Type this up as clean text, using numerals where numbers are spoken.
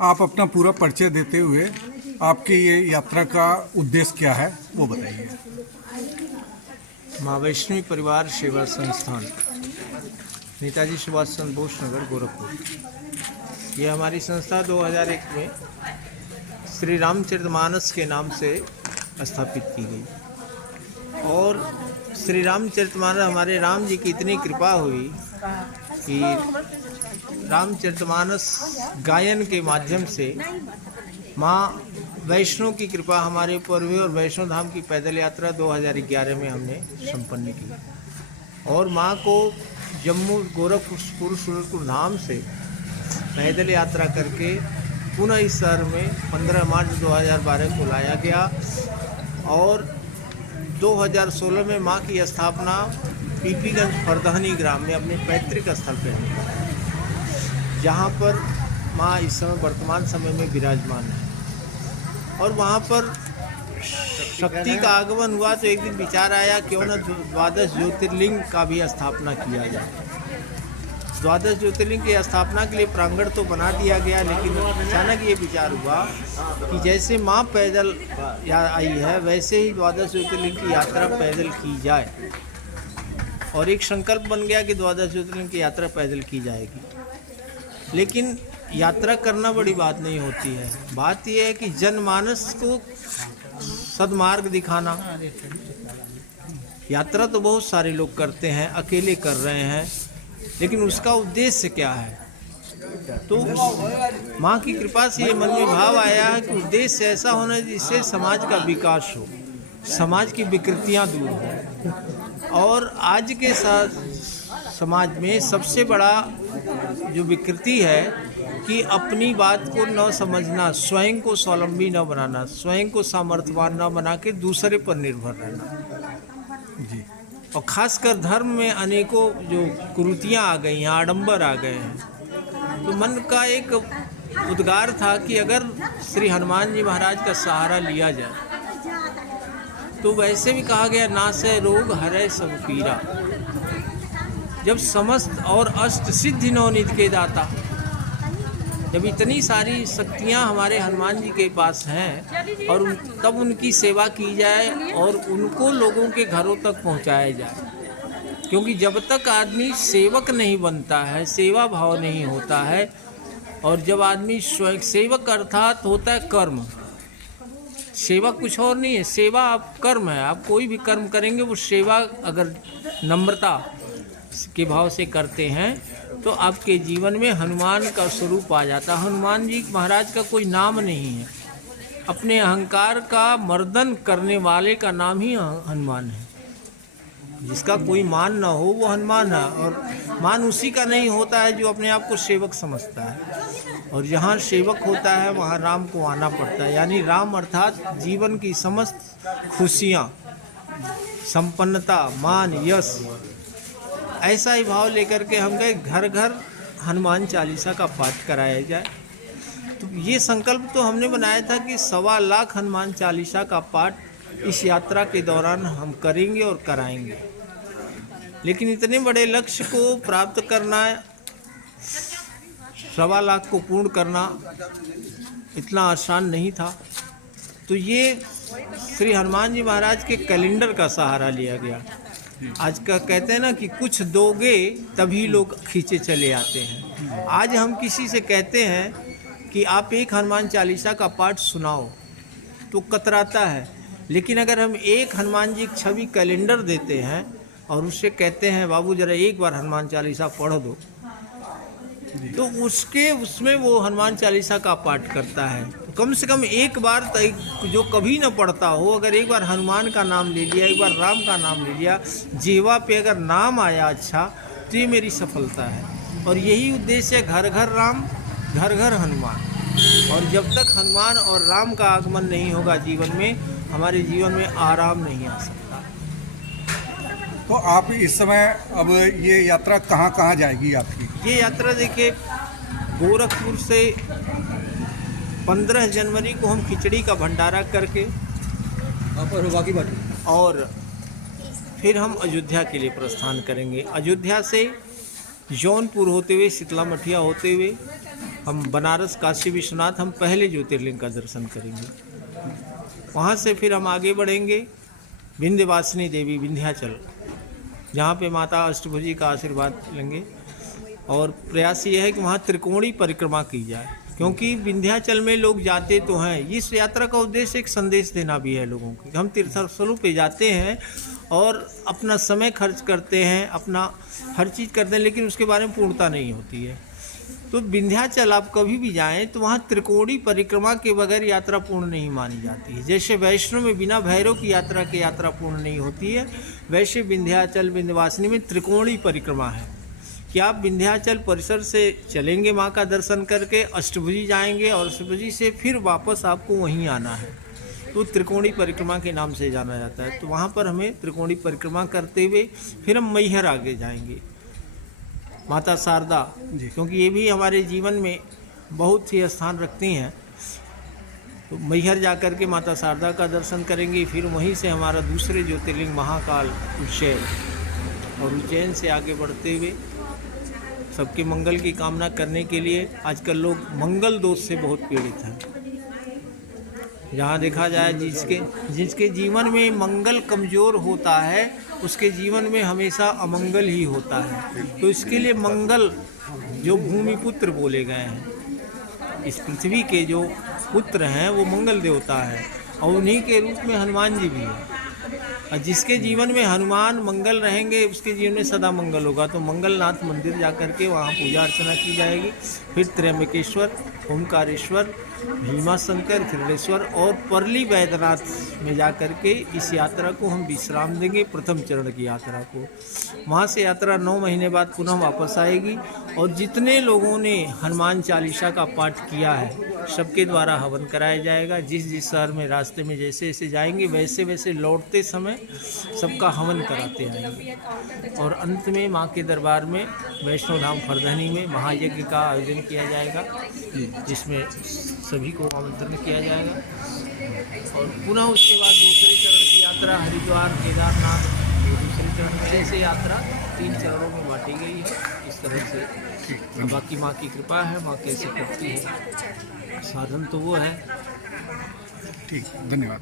आप अपना पूरा परिचय देते हुए आपकी ये यात्रा का उद्देश्य क्या है वो बताइए। माँ वैष्णवी परिवार सेवा संस्थान, नेताजी सुभाष चंद्र बोस नगर, गोरखपुर। ये हमारी संस्था 2001 में श्री रामचरितमानस के नाम से स्थापित की गई और श्री रामचरितमानस हमारे राम जी की इतनी कृपा हुई कि रामचरितमानस गायन के माध्यम से माँ वैष्णो की कृपा हमारे ऊपर हुई और वैष्णो धाम की पैदल यात्रा 2011 में हमने संपन्न की और माँ को जम्मू गोरखपुर सूरजपुर धाम से पैदल यात्रा करके पुनः इस शहर में 15 मार्च 2012 को लाया गया और 2016 में माँ की स्थापना पीपीगंज फरदहनी ग्राम में अपने पैतृक स्थल पर हुई, जहाँ पर माँ इस समय वर्तमान समय में विराजमान है। और वहाँ पर शक्ति का आगमन हुआ तो एक दिन विचार आया क्यों न 12 ज्योतिर्लिंग का भी स्थापना किया जाए। 12 ज्योतिर्लिंग की स्थापना के लिए प्रांगण तो बना दिया गया, लेकिन अचानक ये विचार हुआ कि जैसे माँ पैदल आई है वैसे ही 12 ज्योतिर्लिंग की यात्रा पैदल की जाए और एक संकल्प बन गया कि 12 ज्योतिर्लिंग की यात्रा पैदल की जाएगी। लेकिन यात्रा करना बड़ी बात नहीं होती है, बात यह है कि जनमानस को सदमार्ग दिखाना। यात्रा तो बहुत सारे लोग करते हैं, अकेले कर रहे हैं, लेकिन उसका उद्देश्य क्या है? तो माँ की कृपा से ये मन में भाव आया है कि उद्देश्य ऐसा होना जिससे समाज का विकास हो, समाज की विकृतियाँ दूर हो। और आज के साथ समाज में सबसे बड़ा जो विकृति है कि अपनी बात को न समझना, स्वयं को स्वावलंबी न बनाना, स्वयं को सामर्थ्यवान न बना के दूसरे पर निर्भर रहना जी। और खासकर धर्म में अनेकों जो कुरीतियाँ आ गई हैं, आडंबर आ गए हैं। तो मन का एक उद्गार था कि अगर श्री हनुमान जी महाराज का सहारा लिया जाए तो वैसे भी कहा गया नासै रोग हरै सब पीरा। जब समस्त और अष्ट सिद्धि नवनिध के दाता, जब इतनी सारी शक्तियाँ हमारे हनुमान जी के पास हैं और तब उनकी सेवा की जाए और उनको लोगों के घरों तक पहुँचाया जाए। क्योंकि जब तक आदमी सेवक नहीं बनता है, सेवा भाव नहीं होता है, और जब आदमी स्वयं सेवक अर्थात होता है कर्म, सेवा कुछ और नहीं है, सेवा आप कर्म है। आप कोई भी कर्म करेंगे वो सेवा अगर नम्रता के भाव से करते हैं तो आपके जीवन में हनुमान का स्वरूप आ जाता है। हनुमान जी महाराज का कोई नाम नहीं है, अपने अहंकार का मर्दन करने वाले का नाम ही हनुमान है। जिसका कोई मान ना हो वो हनुमान है, और मान उसी का नहीं होता है जो अपने आप को सेवक समझता है। और जहाँ सेवक होता है वहाँ राम को आना पड़ता है, यानी राम अर्थात जीवन की समस्त खुशियाँ, संपन्नता, मान, यश, ऐसा ही भाव लेकर के हम गए घर घर हनुमान चालीसा का पाठ कराया जाए। तो ये संकल्प तो हमने बनाया था कि 1.25 लाख हनुमान चालीसा का पाठ इस यात्रा के दौरान हम करेंगे और कराएंगे। लेकिन इतने बड़े लक्ष्य को प्राप्त करना, 1.25 लाख को पूर्ण करना इतना आसान नहीं था। तो ये श्री हनुमान जी महाराज के कैलेंडर का सहारा लिया गया। आज का कहते हैं ना कि कुछ दोगे तभी लोग खींचे चले आते हैं। आज हम किसी से कहते हैं कि आप एक हनुमान चालीसा का पाठ सुनाओ तो कतराता है, लेकिन अगर हम एक हनुमान जी की छवि कैलेंडर देते हैं और उससे कहते हैं बाबू जरा एक बार हनुमान चालीसा पढ़ दो, तो उसमें वो हनुमान चालीसा का पाठ करता है। तो कम से कम एक बार जो कभी न पढ़ता हो, अगर एक बार हनुमान का नाम ले लिया, एक बार राम का नाम ले लिया, जीवा पे अगर नाम आया अच्छा, तो ये मेरी सफलता है। और यही उद्देश्य है, घर घर राम, घर घर हनुमान। और जब तक हनुमान और राम का आगमन नहीं होगा जीवन में, हमारे जीवन में आराम नहीं आ सकता। तो आप इस समय अब ये यात्रा कहाँ कहाँ जाएगी आपकी? ये यात्रा देखिए, गोरखपुर से 15 जनवरी को हम खिचड़ी का भंडारा करके और फिर हम अयोध्या के लिए प्रस्थान करेंगे। अयोध्या से जौनपुर होते हुए, शीतला मठिया होते हुए हम बनारस काशी विश्वनाथ हम पहले ज्योतिर्लिंग का दर्शन करेंगे। वहाँ से फिर हम आगे बढ़ेंगे विंध्यवासिनी देवी विंध्याचल, जहाँ पे माता अष्टभुजी का आशीर्वाद लेंगे। और प्रयास ये है कि वहाँ त्रिकोणी परिक्रमा की जाए, क्योंकि विंध्याचल में लोग जाते तो हैं। इस यात्रा का उद्देश्य एक संदेश देना भी है लोगों को। हम तीर्थस्थलों पे जाते हैं और अपना समय खर्च करते हैं, अपना हर चीज़ करते हैं, लेकिन उसके बारे में पूर्णता नहीं होती है। तो विंध्याचल आप कभी भी जाएं तो वहाँ त्रिकोणी परिक्रमा के बगैर यात्रा पूर्ण नहीं मानी जाती है। जैसे वैष्णो में बिना भैरव की यात्रा पूर्ण नहीं होती है, वैसे विंध्याचल विंध्यवासिनी में त्रिकोणी परिक्रमा है कि आप विंध्याचल परिसर से चलेंगे, माँ का दर्शन करके अष्टभुजी जाएंगे और अष्टभुजी से फिर वापस आपको वहीं आना है। तो त्रिकोणी परिक्रमा के नाम से जाना जाता है। तो वहाँ पर हमें त्रिकोणी परिक्रमा करते हुए फिर हम मैहर आगे जाएंगे, माता शारदा, क्योंकि ये भी हमारे जीवन में बहुत ही स्थान रखती हैं। तो मैहर जा कर के माता शारदा का दर्शन करेंगे। फिर वहीं से हमारा दूसरे ज्योतिर्लिंग महाकाल उज्जैन, और उज्जैन से आगे बढ़ते हुए सबके मंगल की कामना करने के लिए आजकल लोग मंगल दोष से बहुत पीड़ित हैं। जहाँ देखा जाए जिसके जीवन में मंगल कमज़ोर होता है उसके जीवन में हमेशा अमंगल ही होता है। तो इसके लिए मंगल, जो भूमिपुत्र बोले गए हैं, इस पृथ्वी के जो पुत्र हैं वो मंगल देवता है, और उन्हीं के रूप में हनुमान जी भी हैं। और जिसके जीवन में हनुमान मंगल रहेंगे उसके जीवन में सदा मंगल होगा। तो मंगलनाथ मंदिर जाकर के वहाँ पूजा अर्चना की जाएगी। फिर त्र्यंबकेश्वर, ओमकारेश्वर, भीमाशंकर, त्रिलेश्वर और परली वैद्यनाथ में जाकर के इस यात्रा को हम विश्राम देंगे, प्रथम चरण की यात्रा को। वहाँ से यात्रा 9 महीने बाद पुनः वापस आएगी। और जितने लोगों ने हनुमान चालीसा का पाठ किया है सबके द्वारा हवन कराया जाएगा। जिस शहर में रास्ते में जैसे जैसे जाएंगे वैसे वैसे लौटते समय सबका हवन कराते आएंगे। और अंत में माँ के दरबार में वैष्णो धाम फरधनी में महायज्ञ का आयोजन किया जाएगा, जिसमें सभी को आमंत्रण किया जाएगा। और पुनः उसके बाद दूसरे चरण की यात्रा हरिद्वार, केदारनाथ, दूसरे चरण में ऐसे यात्रा 3 चरणों में बांटी गई है। इस तरह से बाकी माँ की कृपा है, माँ कैसे करती है, साधन तो वो है। ठीक, धन्यवाद।